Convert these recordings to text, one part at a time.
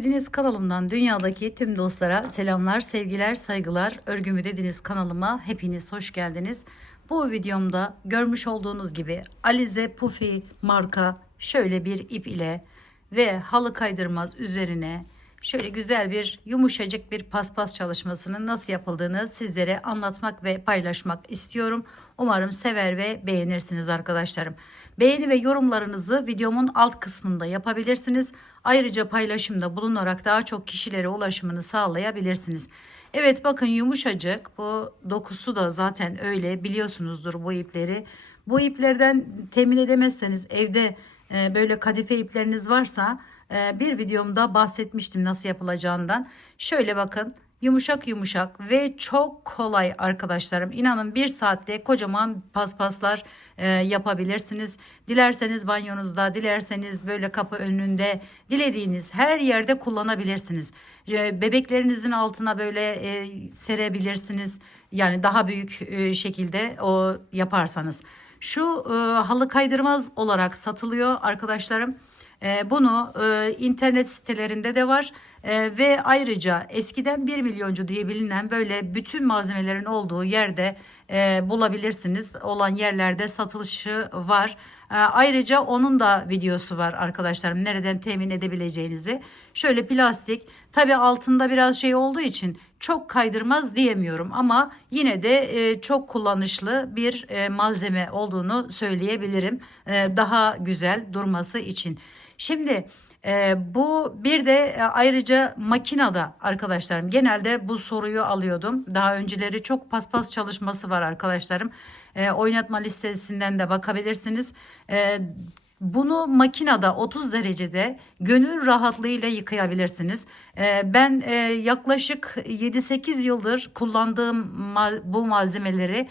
Örgümü Deniz kanalımdan dünyadaki tüm dostlara selamlar, sevgiler, saygılar. Örgümü Deniz kanalıma hepiniz hoş geldiniz. Bu videomda görmüş olduğunuz gibi Alize Puffy marka şöyle bir ip ile ve halı kaydırmaz üzerine şöyle güzel bir yumuşacık bir paspas çalışmasının nasıl yapıldığını sizlere anlatmak ve paylaşmak istiyorum. Umarım sever ve beğenirsiniz arkadaşlarım. Beğeni ve yorumlarınızı videomun alt kısmında yapabilirsiniz. Ayrıca paylaşımda bulunarak daha çok kişilere ulaşımını sağlayabilirsiniz. Evet, bakın yumuşacık, bu dokusu da zaten öyle, biliyorsunuzdur bu ipleri. Bu iplerden temin edemezseniz evde böyle kadife ipleriniz varsa bir videomda bahsetmiştim nasıl yapılacağından. Şöyle bakın, yumuşak yumuşak ve çok kolay arkadaşlarım. İnanın bir saatte kocaman paspaslar yapabilirsiniz. Dilerseniz banyonuzda, dilerseniz böyle kapı önünde, dilediğiniz her yerde kullanabilirsiniz. Bebeklerinizin altına böyle serebilirsiniz. Yani daha büyük şekilde o yaparsanız. Şu halı kaydırmaz olarak satılıyor arkadaşlarım. Bunu internet sitelerinde de var. Ve ayrıca eskiden 1 milyoncu diye bilinen böyle bütün malzemelerin olduğu yerde bulabilirsiniz. Olan yerlerde satılışı var. Ayrıca onun da videosu var arkadaşlarım, nereden temin edebileceğinizi. Şöyle plastik, tabi altında biraz şey olduğu için çok kaydırmaz diyemiyorum ama yine de çok kullanışlı bir malzeme olduğunu söyleyebilirim. Daha güzel durması için. Şimdi bu bir de ayrıca makinada arkadaşlarım, genelde bu soruyu alıyordum. Daha önceleri çok paspas çalışması var arkadaşlarım. Oynatma listesinden de bakabilirsiniz. Bunu makinada 30 derecede gönül rahatlığıyla yıkayabilirsiniz. Ben yaklaşık 7-8 yıldır kullandığım bu malzemeleri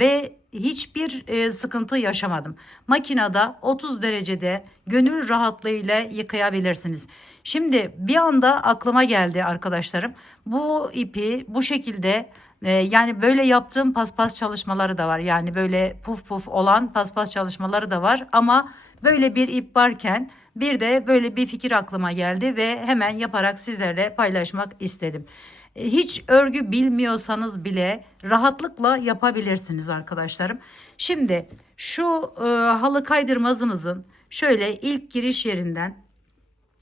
ve hiçbir sıkıntı yaşamadım. Makinede 30 derecede gönül rahatlığıyla yıkayabilirsiniz. Şimdi bir anda aklıma geldi arkadaşlarım. Bu ipi bu şekilde yani böyle yaptığım paspas çalışmaları da var. Yani böyle puf puf olan paspas çalışmaları da var. Ama böyle bir ip varken bir de böyle bir fikir aklıma geldi ve hemen yaparak sizlerle paylaşmak istedim. Hiç örgü bilmiyorsanız bile rahatlıkla yapabilirsiniz arkadaşlarım. Şimdi şu halı kaydırmazımızın şöyle ilk giriş yerinden,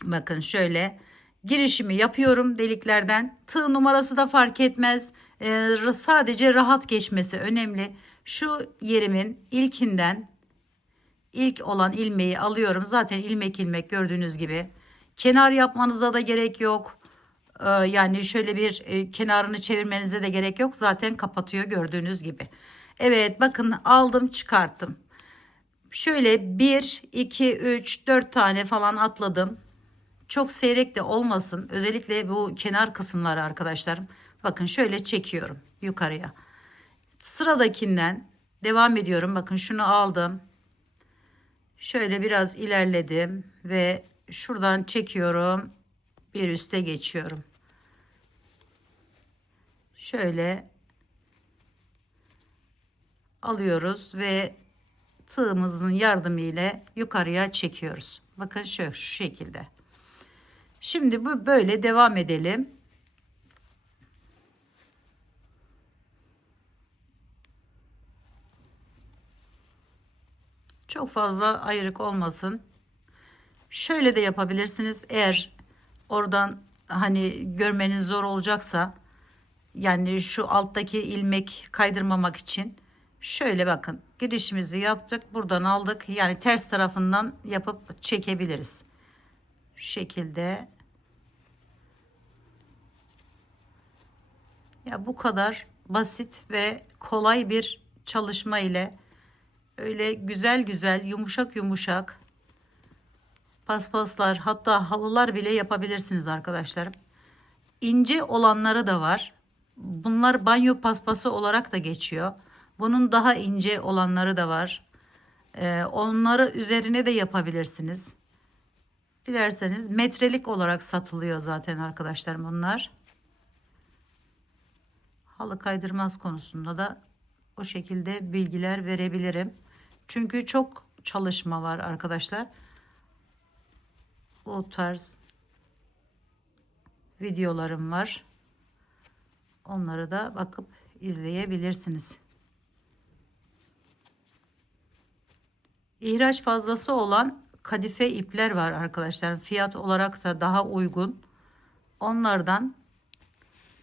bakın şöyle girişimi yapıyorum deliklerden. Tığ numarası da fark etmez. Sadece rahat geçmesi önemli. Şu yerimin ilkinden ilk olan ilmeği alıyorum. Zaten ilmek ilmek gördüğünüz gibi. Kenar yapmanıza da gerek yok. Yani şöyle bir kenarını çevirmenize de gerek yok. Zaten kapatıyor gördüğünüz gibi. Evet, bakın aldım çıkarttım. Şöyle 1, 2, 3, 4 tane falan atladım. Çok seyrek de olmasın. Özellikle bu kenar kısımları arkadaşlarım. Bakın şöyle çekiyorum yukarıya. Sıradakinden devam ediyorum. Bakın şunu aldım. Şöyle biraz ilerledim ve şuradan çekiyorum. Bir üste geçiyorum. Şöyle alıyoruz ve tığımızın yardımıyla yukarıya çekiyoruz. Bakın şu şekilde. Şimdi bu böyle devam edelim. Çok fazla ayrık olmasın. Şöyle de yapabilirsiniz. Eğer oradan hani görmeniz zor olacaksa, yani şu alttaki ilmek kaydırmamak için şöyle bakın, girişimizi yaptık, buradan aldık, yani ters tarafından yapıp çekebiliriz. Şu şekilde. Ya bu kadar basit ve kolay bir çalışma ile öyle güzel güzel yumuşak yumuşak paspaslar, hatta halılar bile yapabilirsiniz arkadaşlarım. İnce olanları da var. Bunlar banyo paspası olarak da geçiyor. Bunun daha ince olanları da var. Onları üzerine de yapabilirsiniz. Dilerseniz metrelik olarak satılıyor zaten arkadaşlar bunlar. Halı kaydırmaz konusunda da o şekilde bilgiler verebilirim. Çünkü çok çalışma var arkadaşlar. O tarz videolarım var. Onları da bakıp izleyebilirsiniz. İhraç fazlası olan kadife ipler var arkadaşlar. Fiyat olarak da daha uygun. Onlardan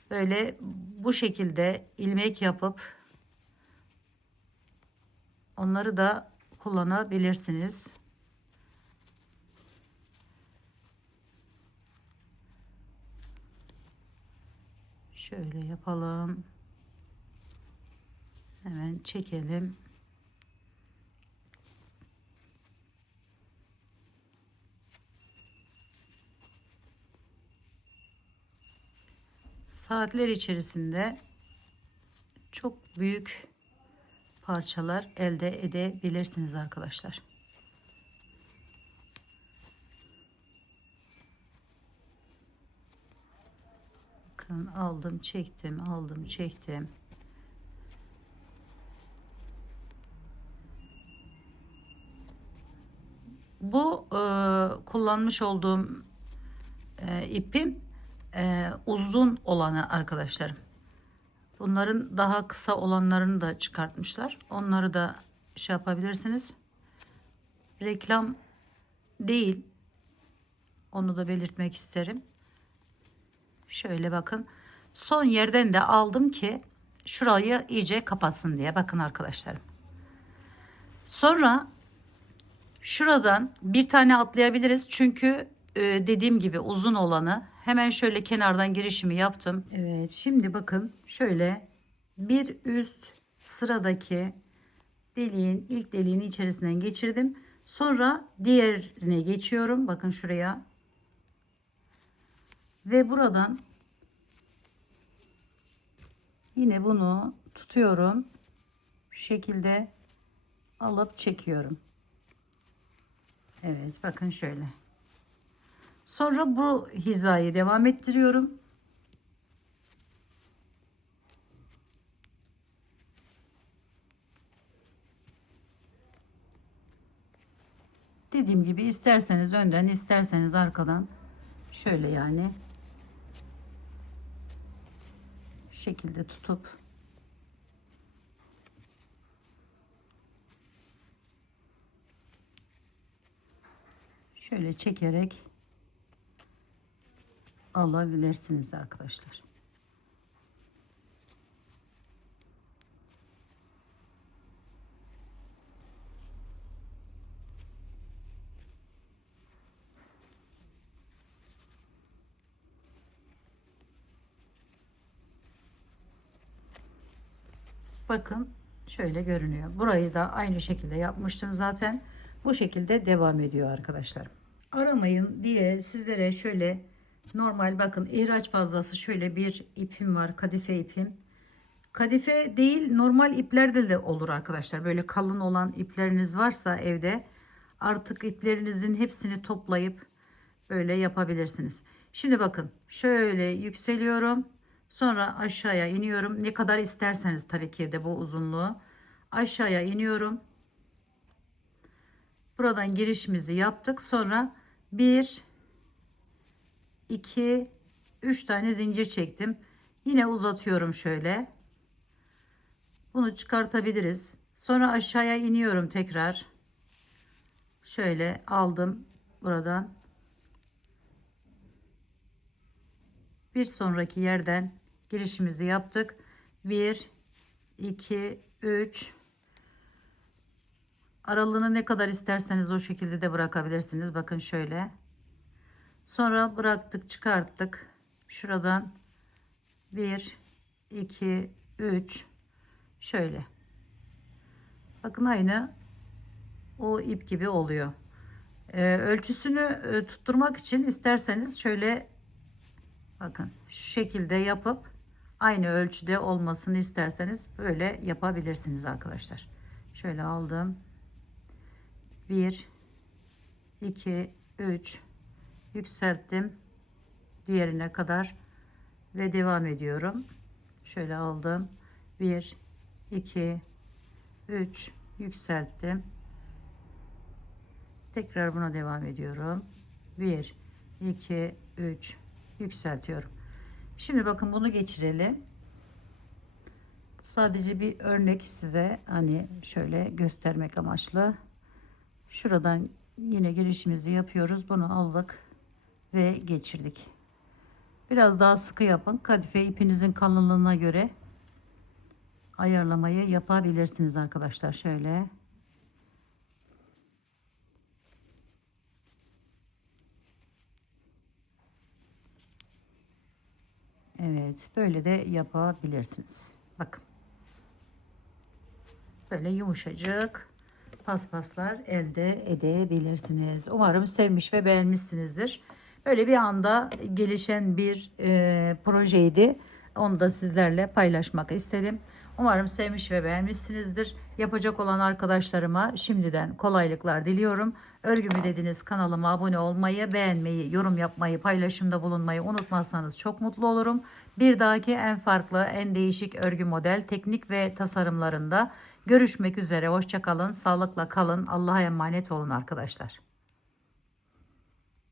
böyle bu şekilde ilmek yapıp onları da kullanabilirsiniz. Şöyle yapalım. Hemen çekelim. Saatler içerisinde çok büyük parçalar elde edebilirsiniz arkadaşlar. Bakın aldım, çektim, aldım, çektim. Bu kullanmış olduğum ipim uzun olanı arkadaşlarım. Bunların daha kısa olanlarını da çıkartmışlar. Onları da şey yapabilirsiniz. Reklam değil. Onu da belirtmek isterim. Şöyle bakın. Son yerden de aldım ki şurayı iyice kapatsın diye. Bakın arkadaşlarım. Sonra şuradan bir tane atlayabiliriz. Çünkü dediğim gibi uzun olanı. Hemen şöyle kenardan girişimi yaptım. Evet, şimdi bakın şöyle bir üst sıradaki deliğin ilk deliğin içerisinden geçirdim. Sonra diğerine geçiyorum. Bakın şuraya. Ve buradan yine bunu tutuyorum. Şu şekilde alıp çekiyorum. Evet, bakın şöyle. Sonra bu hizayı devam ettiriyorum. Dediğim gibi isterseniz önden, isterseniz arkadan şöyle yani şu şekilde tutup şöyle çekerek alabilirsiniz arkadaşlar. Bakın şöyle görünüyor. Burayı da aynı şekilde yapmıştım zaten. Bu şekilde devam ediyor arkadaşlar. Aramayın diye sizlere şöyle normal bakın ihraç fazlası şöyle bir ipim var. Kadife ipim. Kadife değil normal iplerde de olur arkadaşlar. Böyle kalın olan ipleriniz varsa evde artık iplerinizin hepsini toplayıp böyle yapabilirsiniz. Şimdi bakın şöyle yükseliyorum. Sonra aşağıya iniyorum. Ne kadar isterseniz tabii ki de bu uzunluğu. Aşağıya iniyorum. Buradan girişimizi yaptık. Sonra 1, 2, 3 tane zincir çektim. Yine uzatıyorum şöyle. Bunu çıkartabiliriz. Sonra aşağıya iniyorum tekrar. Şöyle aldım buradan. Bir sonraki yerden girişimizi yaptık. 1, 2, 3. Aralığını ne kadar isterseniz o şekilde de bırakabilirsiniz. Bakın şöyle. Sonra bıraktık, çıkarttık. Şuradan 1, 2, 3. Şöyle. Bakın aynı o ip gibi oluyor. Ölçüsünü tutturmak için isterseniz şöyle bakın şu şekilde yapıp aynı ölçüde olmasını isterseniz böyle yapabilirsiniz arkadaşlar. Şöyle aldım. 1, 2, 3 yükselttim diğerine kadar ve devam ediyorum. Şöyle aldım. 1, 2, 3 yükselttim. Tekrar buna devam ediyorum. 1, 2, 3 yükseltiyorum. Şimdi bakın bunu geçirelim. Sadece bir örnek size, hani şöyle göstermek amaçlı. Şuradan yine girişimizi yapıyoruz. Bunu aldık ve geçirdik. Biraz daha sıkı yapın. Kadife ipinizin kalınlığına göre ayarlamayı yapabilirsiniz arkadaşlar. Şöyle. Evet, böyle de yapabilirsiniz. Bakın. Böyle yumuşacık paspaslar elde edebilirsiniz. Umarım sevmiş ve beğenmişsinizdir. Böyle bir anda gelişen bir projeydi. Onu da sizlerle paylaşmak istedim. Umarım sevmiş ve beğenmişsinizdir. Yapacak olan arkadaşlarıma şimdiden kolaylıklar diliyorum. Örgümü dediniz kanalıma abone olmayı, beğenmeyi, yorum yapmayı, paylaşımda bulunmayı unutmazsanız çok mutlu olurum. Bir dahaki en farklı, en değişik örgü model, teknik ve tasarımlarında görüşmek üzere. Hoşça kalın, sağlıkla kalın. Allah'a emanet olun arkadaşlar.